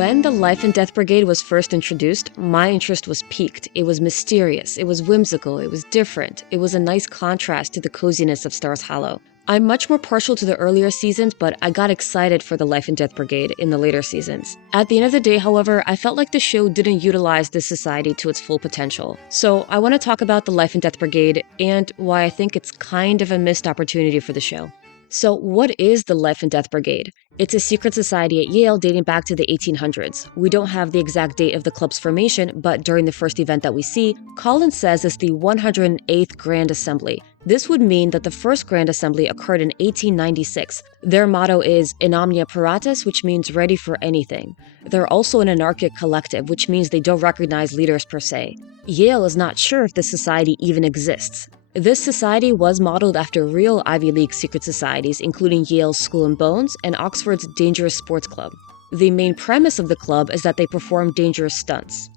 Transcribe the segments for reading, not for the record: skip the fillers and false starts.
When the Life and Death Brigade was first introduced, my interest was piqued. It was mysterious, it was whimsical, it was different. It was a nice contrast to the coziness of Stars Hollow. I'm much more partial to the earlier seasons, but I got excited for the Life and Death Brigade in the later seasons. At the end of the day, however, I felt like the show didn't utilize this society to its full potential. So I want to talk about the Life and Death Brigade and why I think it's kind of a missed opportunity for the show. So what is the Life and Death Brigade? It's a secret society at Yale dating back to the 1800s. We don't have the exact date of the club's formation, but during the first event that we see, Colin says it's the 108th Grand Assembly. This would mean that the first Grand Assembly occurred in 1896. Their motto is In Omnia Paratus, which means ready for anything. They're also an anarchic collective, which means they don't recognize leaders per se. Yale is not sure if this society even exists. This society was modeled after real Ivy League secret societies, including Yale's Skull and Bones and Oxford's Dangerous Sports Club. The main premise of the club is that they perform dangerous stunts.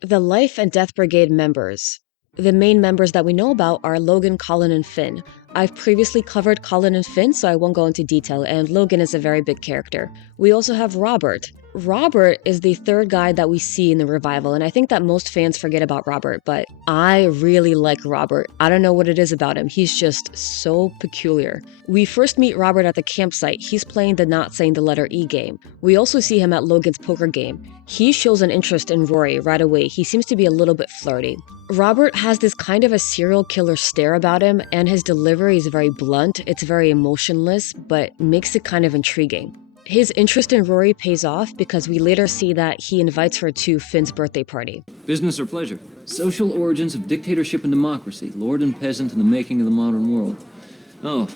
The Life and Death Brigade members. The main members that we know about are Logan, Colin, and Finn. I've previously covered Colin and Finn, so I won't go into detail, and Logan is a very big character. We also have Robert. Robert is the third guy that we see in the revival, and I think that most fans forget about Robert, but I really like Robert. I don't know what it is about him. He's just so peculiar. We first meet Robert at the campsite. He's playing the not saying the letter E game. We also see him at Logan's poker game. He shows an interest in Rory right away. He seems to be a little bit flirty. Robert has this kind of a serial killer stare about him, and his delivery is very blunt. It's very emotionless, but makes it kind of intriguing. His interest in Rory pays off because we later see that he invites her to Finn's birthday party. Business or pleasure? Social origins of dictatorship and democracy, lord and peasant in the making of the modern world. Oh,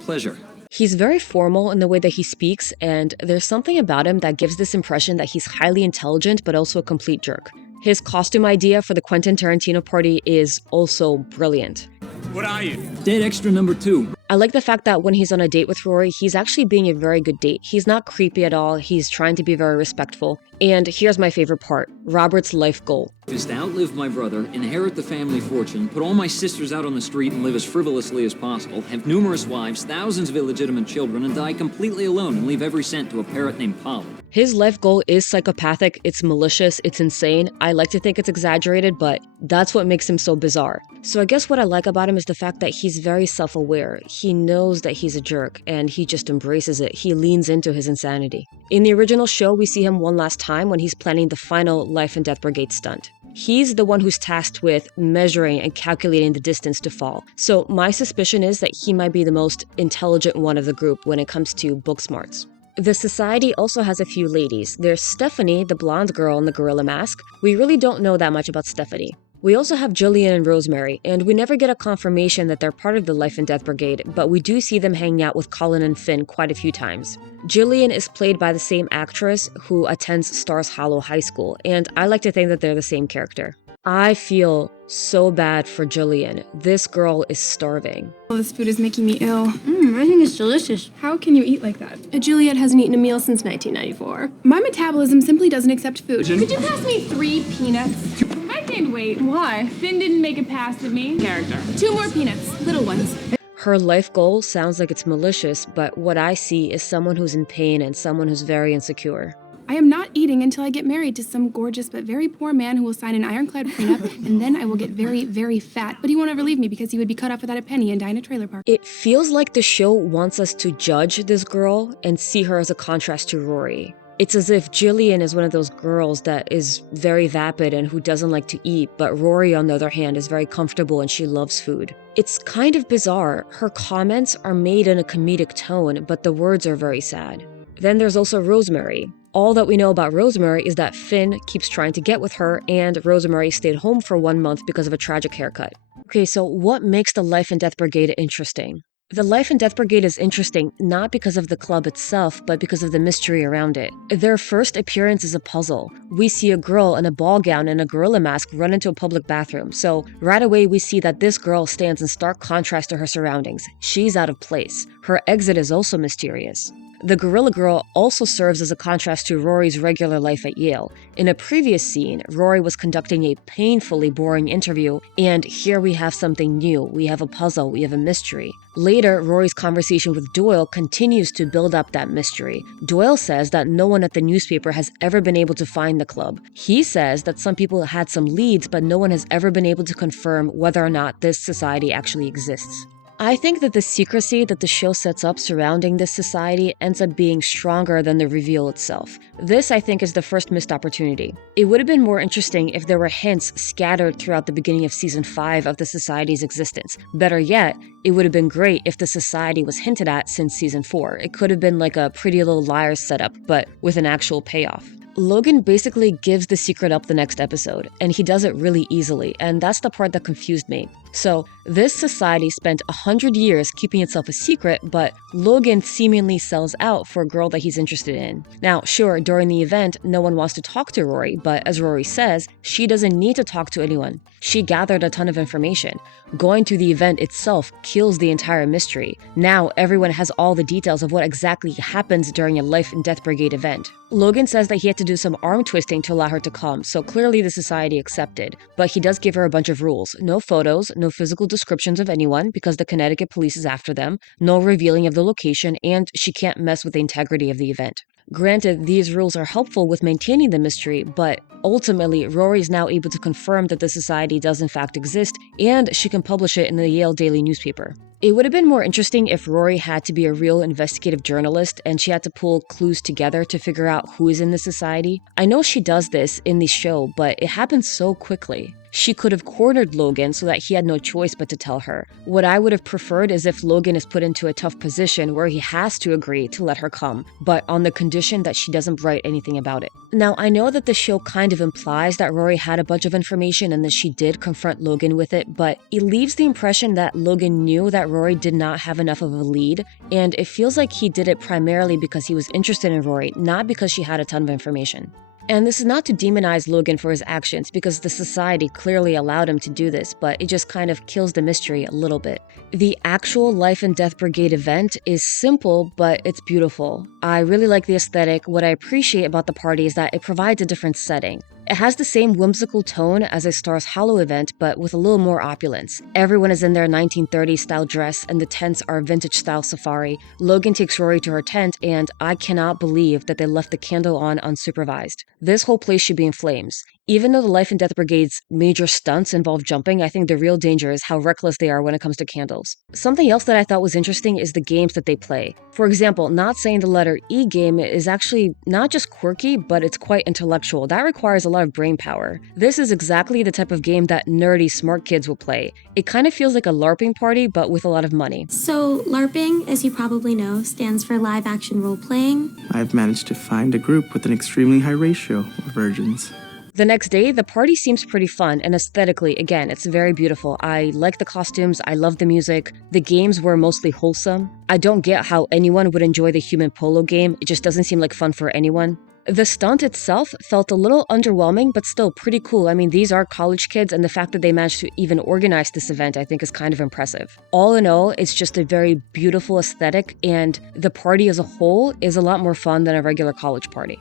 pleasure. He's very formal in the way that he speaks, and there's something about him that gives this impression that he's highly intelligent but also a complete jerk. His costume idea for the Quentin Tarantino party is also brilliant. What are you? Date extra number 2. I like the fact that when he's on a date with Rory, he's actually being a very good date. He's not creepy at all. He's trying to be very respectful. And here's my favorite part, Robert's life goal. Is to outlive my brother, inherit the family fortune, put all my sisters out on the street and live as frivolously as possible, have numerous wives, thousands of illegitimate children, and die completely alone and leave every cent to a parrot named Polly. His life goal is psychopathic, it's malicious, it's insane. I like to think it's exaggerated, but that's what makes him so bizarre. So I guess what I like about him is the fact that he's very self-aware. He knows that he's a jerk, and he just embraces it. He leans into his insanity. In the original show, we see him one last time when he's planning the final Life and Death Brigade stunt. He's the one who's tasked with measuring and calculating the distance to fall. So my suspicion is that he might be the most intelligent one of the group when it comes to book smarts. The society also has a few ladies. There's Stephanie, the blonde girl in the gorilla mask. We really don't know that much about Stephanie. We also have Jillian and Rosemary, and we never get a confirmation that they're part of the Life and Death Brigade, but we do see them hanging out with Colin and Finn quite a few times. Jillian is played by the same actress who attends Stars Hollow High School, and I like to think that they're the same character. I feel so bad for Jillian. This girl is starving. All this food is making me ill. I think it's delicious. How can you eat like that? Juliet hasn't eaten a meal since 1994. My metabolism simply doesn't accept food. Could Could you pass me 3 peanuts? I gained weight. Why? Finn didn't make it past of me. Character. 2 more peanuts, little ones. Her life goal sounds like it's malicious, but what I see is someone who's in pain and someone who's very insecure. I am not eating until I get married to some gorgeous but very poor man who will sign an ironclad prenup, and then I will get very, very fat. But he won't ever leave me because he would be cut off without a penny and die in a trailer park. It feels like the show wants us to judge this girl and see her as a contrast to Rory. It's as if Jillian is one of those girls that is very vapid and who doesn't like to eat, but Rory, on the other hand, is very comfortable and she loves food. It's kind of bizarre. Her comments are made in a comedic tone, but the words are very sad. Then there's also Rosemary. All that we know about Rosemary is that Finn keeps trying to get with her, and Rosemary stayed home for 1 month because of a tragic haircut. Okay, so what makes the Life and Death Brigade interesting? The Life and Death Brigade is interesting not because of the club itself, but because of the mystery around it. Their first appearance is a puzzle. We see a girl in a ball gown and a gorilla mask run into a public bathroom, so right away we see that this girl stands in stark contrast to her surroundings. She's out of place. Her exit is also mysterious. The Gorilla Girl also serves as a contrast to Rory's regular life at Yale. In a previous scene, Rory was conducting a painfully boring interview, and here we have something new. We have a puzzle, we have a mystery. Later, Rory's conversation with Doyle continues to build up that mystery. Doyle says that no one at the newspaper has ever been able to find the club. He says that some people had some leads, but no one has ever been able to confirm whether or not this society actually exists. I think that the secrecy that the show sets up surrounding this society ends up being stronger than the reveal itself. This, I think, is the first missed opportunity. It would have been more interesting if there were hints scattered throughout the beginning of season 5 of the society's existence. Better yet, it would have been great if the society was hinted at since season 4. It could have been like a Pretty Little Liars setup, but with an actual payoff. Logan basically gives the secret up the next episode, and he does it really easily, and that's the part that confused me. So, this society spent 100 years keeping itself a secret, but Logan seemingly sells out for a girl that he's interested in. Now, sure, during the event, no one wants to talk to Rory, but as Rory says, she doesn't need to talk to anyone. She gathered a ton of information. Going to the event itself kills the entire mystery. Now, everyone has all the details of what exactly happens during a Life and Death Brigade event. Logan says that he had to do some arm twisting to allow her to come, so clearly the society accepted. But he does give her a bunch of rules. No photos, no physical descriptions of anyone because the Connecticut police is after them, no revealing of the location, and she can't mess with the integrity of the event. Granted, these rules are helpful with maintaining the mystery, but ultimately, Rory is now able to confirm that the society does in fact exist, and she can publish it in the Yale daily newspaper. It would have been more interesting if Rory had to be a real investigative journalist and she had to pull clues together to figure out who is in the society. I know she does this in the show, but it happens so quickly. She could have cornered Logan so that he had no choice but to tell her. What I would have preferred is if Logan is put into a tough position where he has to agree to let her come, but on the condition that she doesn't write anything about it. Now, I know that the show kind of implies that Rory had a bunch of information and that she did confront Logan with it, but it leaves the impression that Logan knew that Rory did not have enough of a lead, and it feels like he did it primarily because he was interested in Rory, not because she had a ton of information. And this is not to demonize Logan for his actions, because the society clearly allowed him to do this, but it just kind of kills the mystery a little bit. The actual Life and Death Brigade event is simple, but it's beautiful. I really like the aesthetic. What I appreciate about the party is that it provides a different setting. It has the same whimsical tone as a Stars Hollow event, but with a little more opulence. Everyone is in their 1930s style dress, and the tents are vintage style safari. Logan takes Rory to her tent, and I cannot believe that they left the candle on unsupervised. This whole place should be in flames. Even though the Life and Death Brigade's major stunts involve jumping, I think the real danger is how reckless they are when it comes to candles. Something else that I thought was interesting is the games that they play. For example, not saying the letter E game is actually not just quirky, but it's quite intellectual. That requires a lot of brain power. This is exactly the type of game that nerdy smart kids will play. It kind of feels like a LARPing party, but with a lot of money. So, LARPing, as you probably know, stands for live action role playing. I've managed to find a group with an extremely high ratio of virgins. The next day, the party seems pretty fun, and aesthetically, again, it's very beautiful. I like the costumes, I love the music. The games were mostly wholesome. I don't get how anyone would enjoy the human polo game. It just doesn't seem like fun for anyone. The stunt itself felt a little underwhelming, but still pretty cool. I mean, these are college kids, and the fact that they managed to even organize this event, I think, is kind of impressive. All in all, it's just a very beautiful aesthetic, and the party as a whole is a lot more fun than a regular college party.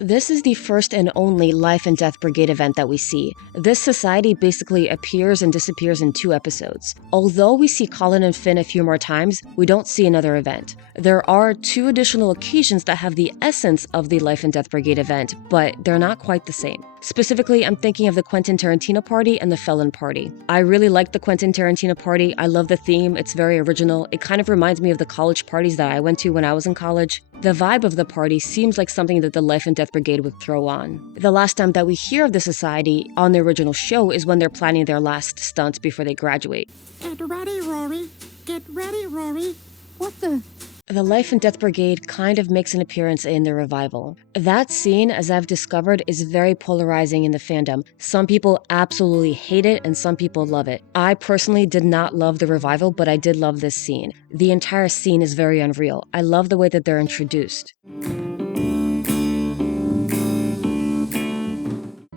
This is the first and only Life and Death Brigade event that we see. This society basically appears and disappears in 2 episodes. Although we see Colin and Finn a few more times, we don't see another event. There are 2 additional occasions that have the essence of the Life and Death Brigade event, but they're not quite the same. Specifically, I'm thinking of the Quentin Tarantino party and the Felon party. I really like the Quentin Tarantino party. I love the theme. It's very original. It kind of reminds me of the college parties that I went to when I was in college. The vibe of the party seems like something that the Life and Death Brigade would throw on. The last time that we hear of the society on the original show is when they're planning their last stunt before they graduate. Get ready, Rory. Get ready, Rory. What the? The Life and Death Brigade kind of makes an appearance in the revival. That scene, as I've discovered, is very polarizing in the fandom. Some people absolutely hate it and some people love it. I personally did not love the revival, but I did love this scene. The entire scene is very unreal. I love the way that they're introduced.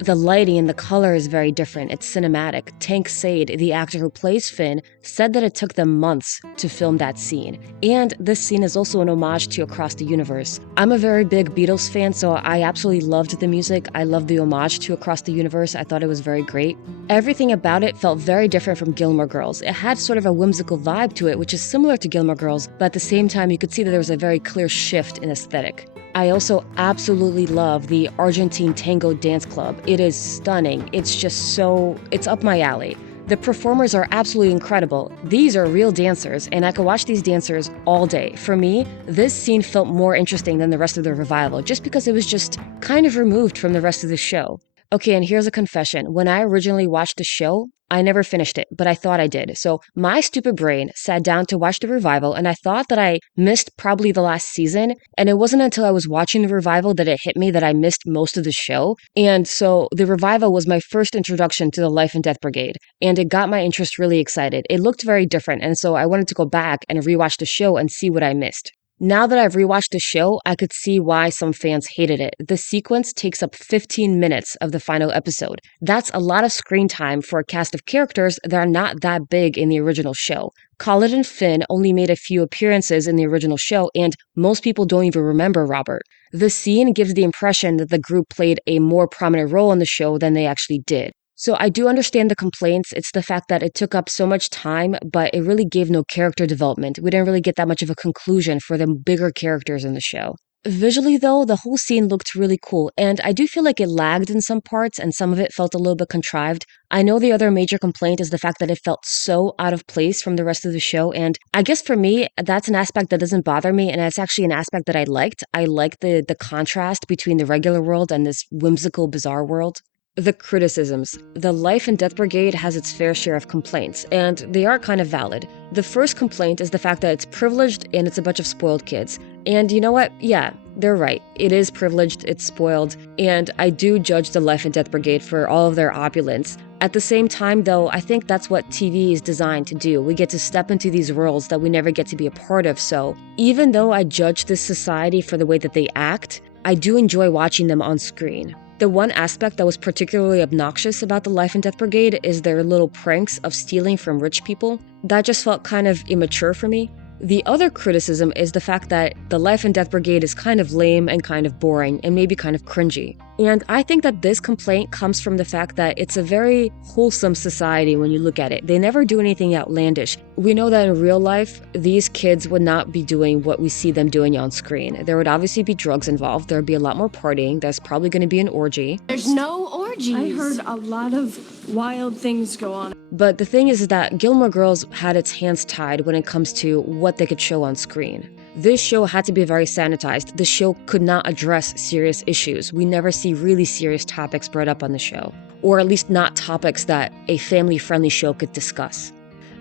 The lighting and the color is very different. It's cinematic. Tank Sade, the actor who plays Finn, said that it took them months to film that scene. And this scene is also an homage to Across the Universe. I'm a very big Beatles fan, so I absolutely loved the music. I loved the homage to Across the Universe. I thought it was very great. Everything about it felt very different from Gilmore Girls. It had sort of a whimsical vibe to it, which is similar to Gilmore Girls, but at the same time, you could see that there was a very clear shift in aesthetic. I also absolutely love the Argentine Tango Dance Club. It is stunning. It's up my alley. The performers are absolutely incredible. These are real dancers, and I could watch these dancers all day. For me, this scene felt more interesting than the rest of the revival, just because it was just kind of removed from the rest of the show. Okay, and here's a confession. When I originally watched the show, I never finished it, but I thought I did. So my stupid brain sat down to watch the revival, and I thought that I missed probably the last season. And it wasn't until I was watching the revival that it hit me that I missed most of the show. And so the revival was my first introduction to the Life and Death Brigade, and it got my interest really excited. It looked very different, and so I wanted to go back and rewatch the show and see what I missed. Now that I've rewatched the show, I could see why some fans hated it. The sequence takes up 15 minutes of the final episode. That's a lot of screen time for a cast of characters that are not that big in the original show. Colin and Finn only made a few appearances in the original show, and most people don't even remember Robert. The scene gives the impression that the group played a more prominent role in the show than they actually did. So I do understand the complaints. It's the fact that it took up so much time, but it really gave no character development. We didn't really get that much of a conclusion for the bigger characters in the show. Visually, though, the whole scene looked really cool, and I do feel like it lagged in some parts, and some of it felt a little bit contrived. I know the other major complaint is the fact that it felt so out of place from the rest of the show, and I guess for me, that's an aspect that doesn't bother me, and it's actually an aspect that I liked. I liked the contrast between the regular world and this whimsical, bizarre world. The criticisms. The Life and Death Brigade has its fair share of complaints, and they are kind of valid. The first complaint is the fact that it's privileged and it's a bunch of spoiled kids. And you know what? Yeah, they're right. It is privileged, it's spoiled, and I do judge the Life and Death Brigade for all of their opulence. At the same time, though, I think that's what TV is designed to do. We get to step into these worlds that we never get to be a part of, so even though I judge this society for the way that they act, I do enjoy watching them on screen. The one aspect that was particularly obnoxious about the Life and Death Brigade is their little pranks of stealing from rich people. That just felt kind of immature for me. The other criticism is the fact that the Life and Death Brigade is kind of lame and kind of boring and maybe kind of cringy. And I think that this complaint comes from the fact that it's a very wholesome society when you look at it. They never do anything outlandish. We know that in real life, these kids would not be doing what we see them doing on screen. There would obviously be drugs involved. There would be a lot more partying. There's probably going to be an orgy. There's no orgies. I heard a lot of wild things go on. But the thing is that Gilmore Girls had its hands tied when it comes to what they could show on screen. This show had to be very sanitized. The show could not address serious issues. We never see really serious topics brought up on the show, or at least not topics that a family-friendly show could discuss.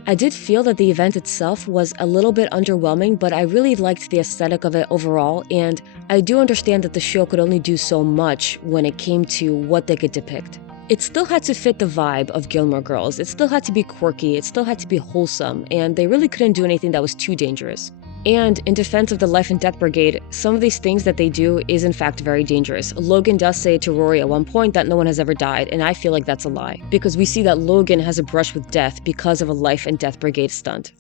I did feel that the event itself was a little bit underwhelming, but I really liked the aesthetic of it overall, and I do understand that the show could only do so much when it came to what they could depict. It still had to fit the vibe of Gilmore Girls. It still had to be quirky. It still had to be wholesome, and they really couldn't do anything that was too dangerous. And in defense of the Life and Death Brigade, some of these things that they do is in fact very dangerous. Logan does say to Rory at one point that no one has ever died, and I feel like that's a lie, because we see that Logan has a brush with death because of a Life and Death Brigade stunt.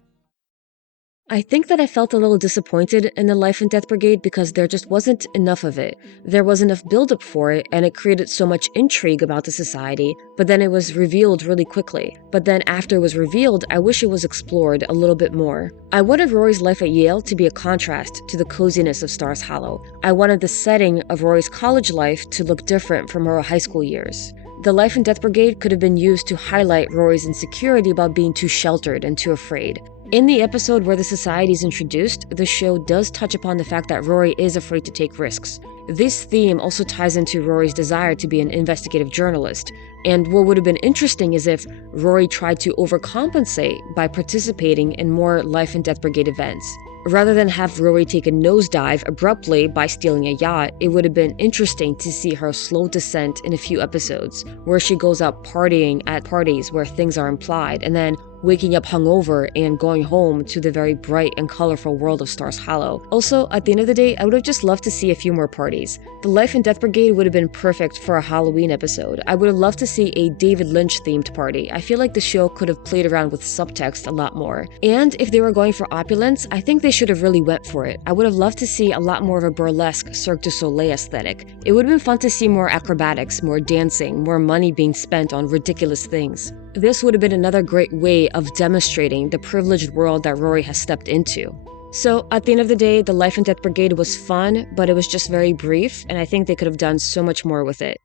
I think that I felt a little disappointed in the Life and Death Brigade because there just wasn't enough of it. There was enough buildup for it, and it created so much intrigue about the society, but then it was revealed really quickly. But then after it was revealed, I wish it was explored a little bit more. I wanted Rory's life at Yale to be a contrast to the coziness of Stars Hollow. I wanted the setting of Rory's college life to look different from her high school years. The Life and Death Brigade could have been used to highlight Rory's insecurity about being too sheltered and too afraid. In the episode where the society is introduced, the show does touch upon the fact that Rory is afraid to take risks. This theme also ties into Rory's desire to be an investigative journalist, and what would have been interesting is if Rory tried to overcompensate by participating in more Life and Death Brigade events. Rather than have Rory take a nosedive abruptly by stealing a yacht, it would have been interesting to see her slow descent in a few episodes, where she goes out partying at parties where things are implied, and then waking up hungover and going home to the very bright and colorful world of Stars Hollow. Also, at the end of the day, I would have just loved to see a few more parties. The Life and Death Brigade would have been perfect for a Halloween episode. I would have loved to see a David Lynch themed party. I feel like the show could have played around with subtext a lot more. And if they were going for opulence, I think they should have really went for it. I would have loved to see a lot more of a burlesque Cirque du Soleil aesthetic. It would have been fun to see more acrobatics, more dancing, more money being spent on ridiculous things. This would have been another great way of demonstrating the privileged world that Rory has stepped into. So, at the end of the day, the Life and Death Brigade was fun, but it was just very brief, and I think they could have done so much more with it.